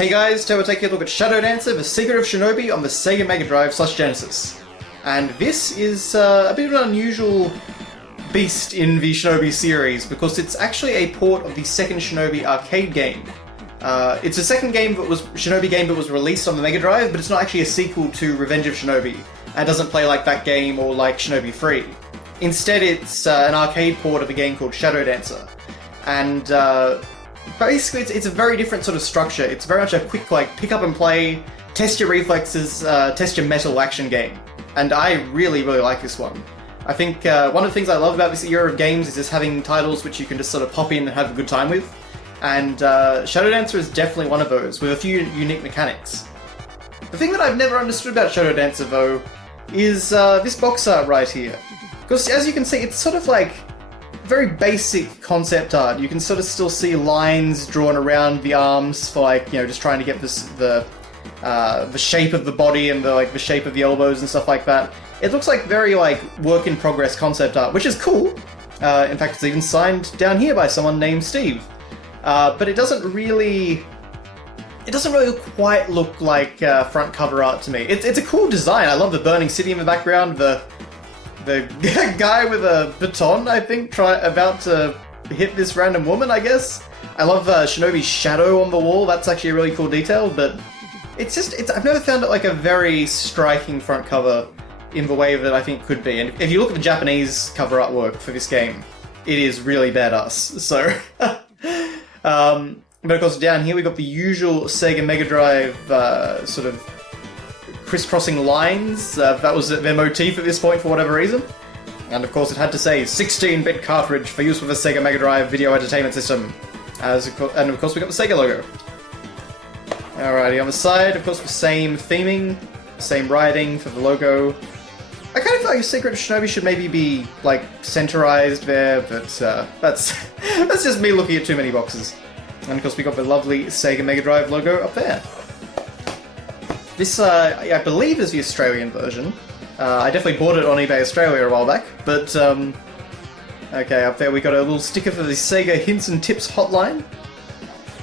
Hey guys, today we're taking a look at Shadow Dancer, the Secret of Shinobi on the Sega Mega Drive / Genesis. And this is a bit of an unusual beast in the Shinobi series because it's actually a port of the second Shinobi arcade game. It's a second game that was Shinobi game that was released on the Mega Drive, but it's not actually a sequel to Revenge of Shinobi, and doesn't play like that game or like Shinobi 3. Instead, it's an arcade port of a game called Shadow Dancer. And basically, it's a very different sort of structure. It's very much a quick, like, pick up and play, test your reflexes, test your metal action game. And I really, really like this one. I think one of the things I love about this era of games is just having titles which you can just sort of pop in and have a good time with. And Shadow Dancer is definitely one of those, with a few unique mechanics. The thing that I've never understood about Shadow Dancer, though, is this box art right here. Because as you can see, it's sort of like very basic concept art. You can sort of still see lines drawn around the arms for, like, you know, just trying to get the shape of the body and the shape of the elbows and stuff like that. It looks like very like work in progress concept art, which is cool. In fact, it's even signed down here by someone named Steve. But it doesn't really quite look like front cover art to me. It's a cool design. I love the burning city in the background. The guy with a baton, I think, about to hit this random woman, I guess. I love Shinobi's shadow on the wall. That's actually a really cool detail, but I've never found it like a very striking front cover in the way that I think it could be. And if you look at the Japanese cover artwork for this game, it is really badass. So, but of course down here we got the usual Sega Mega Drive sort of crisscrossing lines. That was their motif at this point for whatever reason. And of course it had to say 16-bit cartridge for use with a Sega Mega Drive video entertainment system. And of course we got the Sega logo. Alrighty, on the side, of course, the same theming, same writing for the logo. I kind of feel like Secret of Shinobi should maybe be, like, centerized there, but that's just me looking at too many boxes. And of course we got the lovely Sega Mega Drive logo up there. This, I believe, is the Australian version. I definitely bought it on eBay Australia a while back, but, okay, up there we got a little sticker for the Sega Hints and Tips hotline.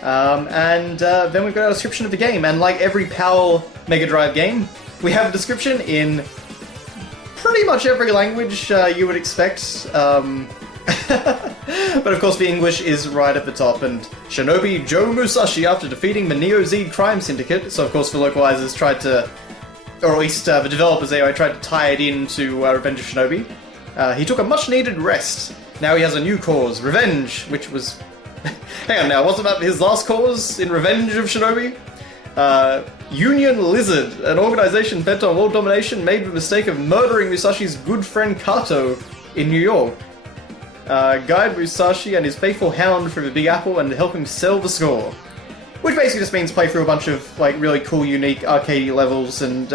And then we've got our description of the game, and like every PAL Mega Drive game, we have a description in pretty much every language you would expect. But of course the English is right at the top, and Shinobi Joe Musashi after defeating the Neo-Z crime syndicate, so of course the localizers tried to, or at least the developers anyway, tried to tie it into Revenge of Shinobi. He took a much needed rest. Now he has a new cause, revenge, which was... Hang on now, wasn't that his last cause in Revenge of Shinobi? Union Lizard, an organization bent on world domination, made the mistake of murdering Musashi's good friend Kato in New York. Guide Musashi and his faithful hound through the Big Apple and help him sell the score. Which basically just means play through a bunch of like really cool, unique arcadey levels and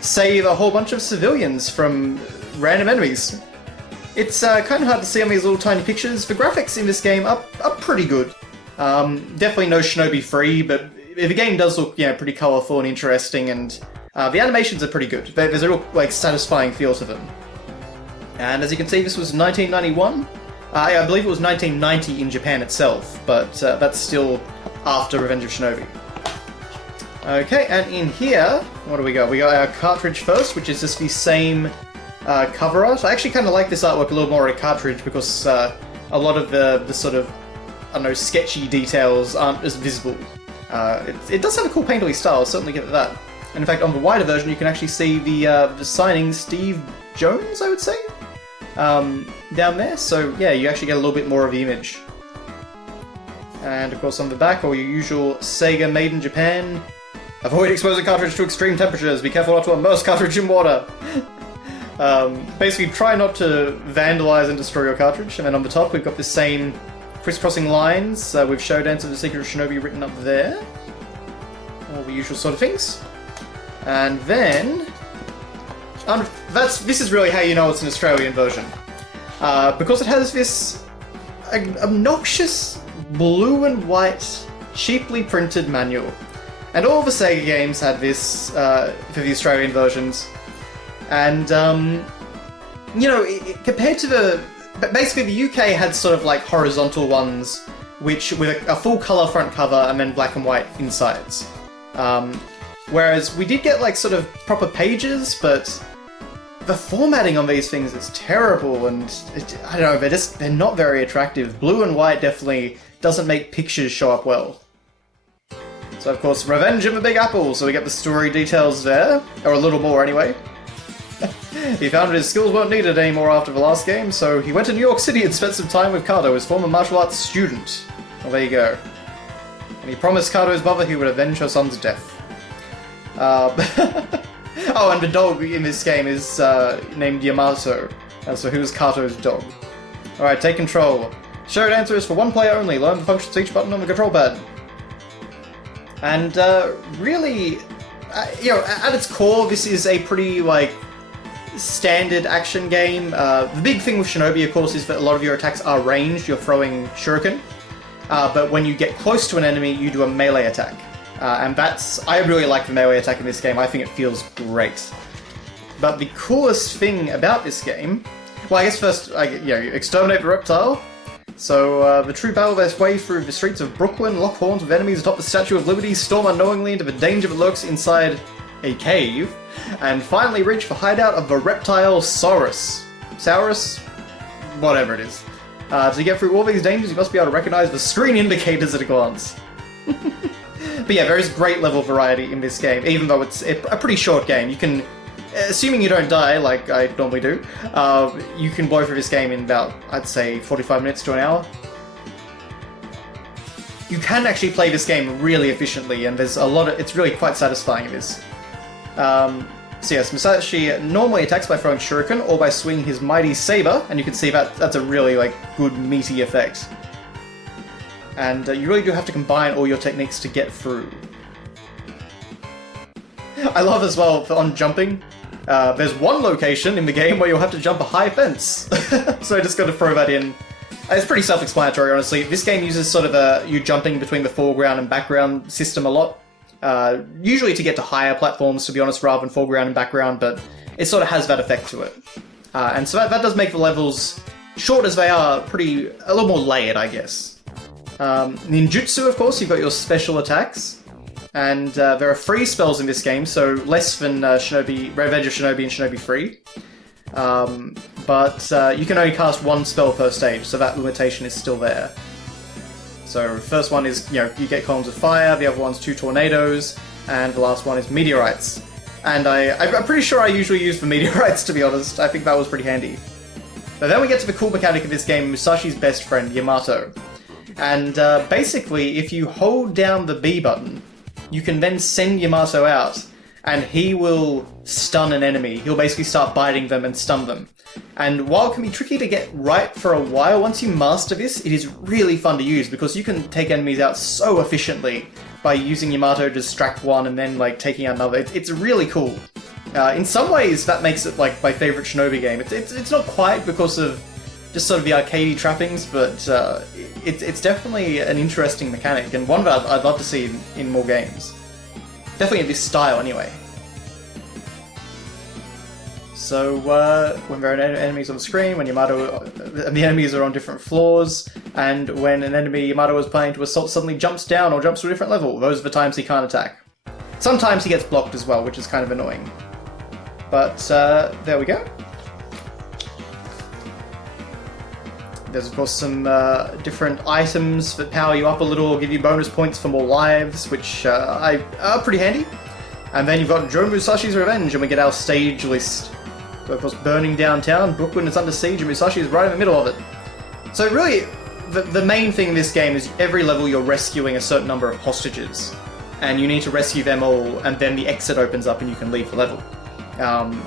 save a whole bunch of civilians from random enemies. It's kind of hard to see on these little tiny pictures. The graphics in this game are pretty good. Definitely no Shinobi 3, but the game does look, you know, pretty colourful and interesting, and the animations are pretty good. There's a real like satisfying feel to them. And as you can see, this was 1991. I believe it was 1990 in Japan itself, but that's still after Revenge of Shinobi. Okay, and in here, what do we got? We got our cartridge first, which is just the same cover art. I actually kind of like this artwork a little more on a cartridge because a lot of the sort of, I don't know, sketchy details aren't as visible. It does have a cool painterly style, I'll certainly give it that. And in fact, on the wider version, you can actually see the signing Steve Jones, I would say, down there. So yeah, you actually get a little bit more of the image. And of course on the back, all your usual Sega made in Japan. Avoid exposing cartridge to extreme temperatures. Be careful not to immerse cartridge in water. Basically, try not to vandalize and destroy your cartridge. And then on the top, we've got the same crisscrossing lines with Shadow Dancer the Secret of Shinobi written up there. All the usual sort of things. And then... this is really how you know it's an Australian version. Because it has this obnoxious blue and white, cheaply printed manual. And all the Sega games had this for the Australian versions. And, you know, compared to the... Basically, the UK had sort of like horizontal ones which with a full color front cover and then black and white insides. Whereas we did get like sort of proper pages, but the formatting on these things is terrible, and I don't know, they're not very attractive. Blue and white definitely doesn't make pictures show up well. So of course, Revenge of the Big Apple, so we get the story details there, or a little more anyway. He found that his skills weren't needed anymore after the last game, so he went to New York City and spent some time with Kato, his former martial arts student. Well, there you go. And he promised Kato's mother he would avenge her son's death. Oh, and the dog in this game is named Yamato, so he was Kato's dog. Alright, take control. Shared answer is for one player only. Learn the functions of each button on the control pad. And really, you know, at its core, this is a pretty, like, standard action game. The big thing with Shinobi, of course, is that a lot of your attacks are ranged. You're throwing shuriken. But when you get close to an enemy, you do a melee attack. And I really like the melee attack in this game. I think it feels great. But the coolest thing about this game... Well, I guess first, you exterminate the reptile. So, the true battle their way through the streets of Brooklyn, lock horns with enemies atop the Statue of Liberty, storm unknowingly into the danger that lurks inside a cave, and finally reach the hideout of the reptile Saurus. Saurus? Whatever it is. To get through all these dangers, you must be able to recognize the screen indicators at a glance. But yeah, there is great level variety in this game, even though it's a pretty short game. You can, assuming you don't die, like I normally do, you can blow through this game in about, I'd say, 45 minutes to an hour. You can actually play this game really efficiently, and there's a lot of, it's really quite satisfying in this. So yes, Musashi normally attacks by throwing shuriken or by swinging his mighty saber, and you can see that that's a really good meaty effect. And you really do have to combine all your techniques to get through. I love as well, on jumping, there's one location in the game where you'll have to jump a high fence. So I just got to throw that in. It's pretty self-explanatory, honestly. This game uses sort of you jumping between the foreground and background system a lot. Usually to get to higher platforms, to be honest, rather than foreground and background, but it sort of has that effect to it. And so that does make the levels, short as they are, a little more layered, I guess. Ninjutsu, of course, you've got your special attacks, and there are free spells in this game, so less than Shinobi, Revenge of Shinobi and Shinobi 3. But you can only cast one spell per stage, so that limitation is still there. So the first one is, you get columns of fire, the other one's 2 tornadoes, and the last one is meteorites. And I'm pretty sure I usually use the meteorites, to be honest. I think that was pretty handy. But then we get to the cool mechanic of this game, Musashi's best friend, Yamato. And basically, if you hold down the B button, you can then send Yamato out, and he will stun an enemy. He'll basically start biting them and stun them. And while it can be tricky to get right for a while, once you master this, it is really fun to use, because you can take enemies out so efficiently by using Yamato to distract one and then taking out another. It's really cool. In some ways, that makes it my favourite Shinobi game. It's not quite because of just sort of the arcadey trappings, but it's definitely an interesting mechanic, and one that I'd love to see in more games. Definitely in this style, anyway. So, when there are enemies on the screen, when the enemies are on different floors, and when an enemy Yamato is planning to assault suddenly jumps down or jumps to a different level, those are the times he can't attack. Sometimes he gets blocked as well, which is kind of annoying. But, there we go. There's of course some different items that power you up a little, give you bonus points for more lives, which are pretty handy. And then you've got Joe Musashi's Revenge, and we get our stage list. So of course, burning downtown, Brooklyn is under siege, and Musashi is right in the middle of it. So really, the main thing in this game is every level you're rescuing a certain number of hostages. And you need to rescue them all, and then the exit opens up and you can leave the level.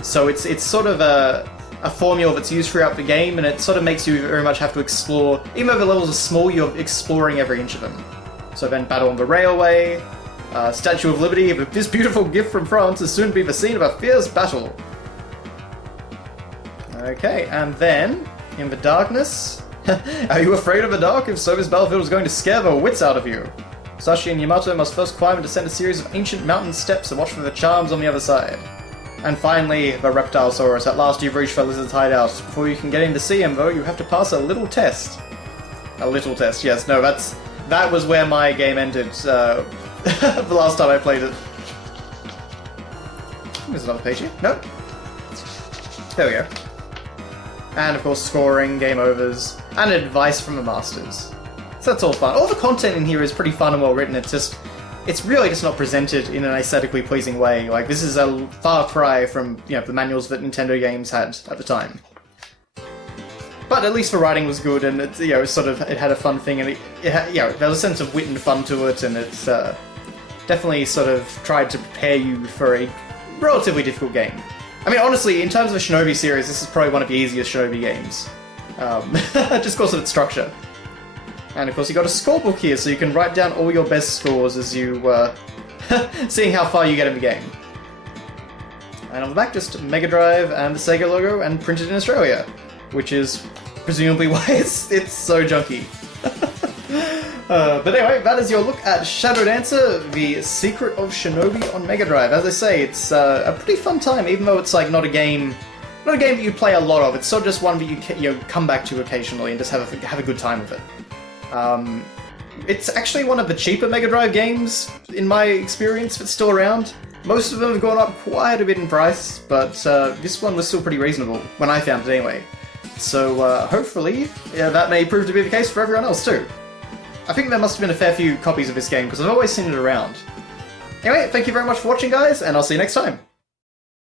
So it's sort of a formula that's used throughout the game, and it sort of makes you very much have to explore. Even though the levels are small, you're exploring every inch of them. So then battle on the railway, Statue of Liberty, this beautiful gift from France is soon to be the scene of a fierce battle. Okay, and then, in the darkness, are you afraid of the dark? If so, this battlefield is going to scare the wits out of you. Musashi and Yamato must first climb and descend a series of ancient mountain steps and watch for the charms on the other side. And finally, the Reptilesaurus. At last you've reached the lizard's hideout. Before you can get in to see him, though, you have to pass a little test. A little test, yes. No, that's that was where my game ended the last time I played it. There's another page here. Nope. There we go. And of course scoring, game overs, and advice from the masters. So that's all fun. All the content in here is pretty fun and well written. It's really just not presented in an aesthetically pleasing way. Like, this is a far cry from, you know, the manuals that Nintendo games had at the time. But at least the writing was good, and it, you know, it had a fun thing, and you know, there was a sense of wit and fun to it, and it's definitely sort of tried to prepare you for a relatively difficult game. I mean, honestly, in terms of the Shinobi series, this is probably one of the easiest Shinobi games. Just because of its structure. And of course you got a scorebook here, so you can write down all your best scores as you, seeing how far you get in the game. And on the back, just Mega Drive and the Sega logo, and printed in Australia. Which is presumably why it's so junky. But anyway, that is your look at Shadow Dancer, the Secret of Shinobi on Mega Drive. As I say, it's a pretty fun time, even though it's like not a game that you play a lot of. It's sort of just one that you come back to occasionally and just have a good time with it. It's actually one of the cheaper Mega Drive games in my experience, if it's still around. Most of them have gone up quite a bit in price, but this one was still pretty reasonable when I found it anyway. So hopefully that may prove to be the case for everyone else too. I think there must have been a fair few copies of this game, because I've always seen it around. Anyway, thank you very much for watching, guys, and I'll see you next time.